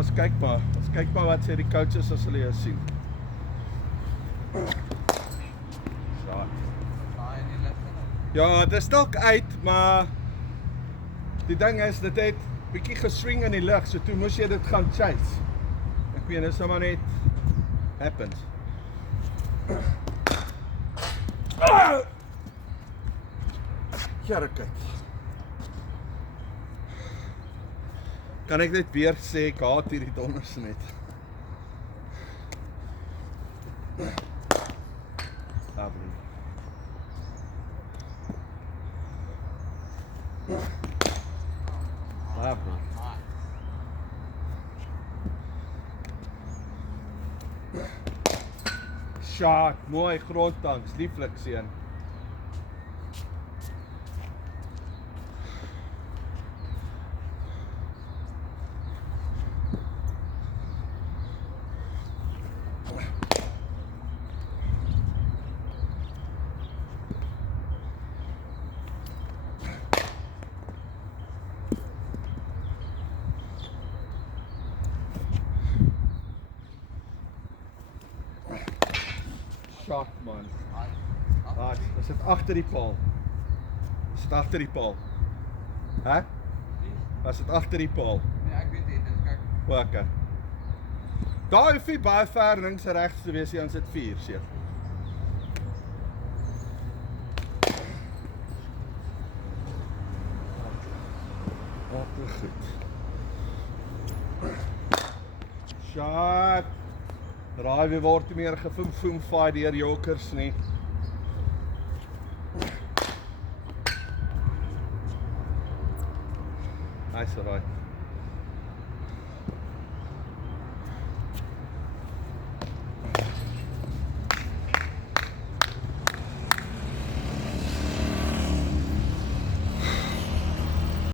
ons kyk maar wat sê die coaches as hulle jou sien. Ja, dit is dalk uit, maar die ding is, dit het bietjie geswing in die lug, so toe moes jy dit gaan chase. Ek weet, dit is maar net happens. Jerkheid. Kan ek net weer sê, ek haat hierdie donders net. Shot, mooi grondtanks, lieflik seun. Shot man. Is dit agter die paal? Is dit agter die paal? Hè? Was dit agter die paal? Nee, ek weet nie, dit kyk. Okay. Daar hoef nie baie ver links en regs te wees, ons het 4 seker. Wat goed. Shot. Raai wie word nie meer gefoem-foem-fight deur jokers nie. Nice, right.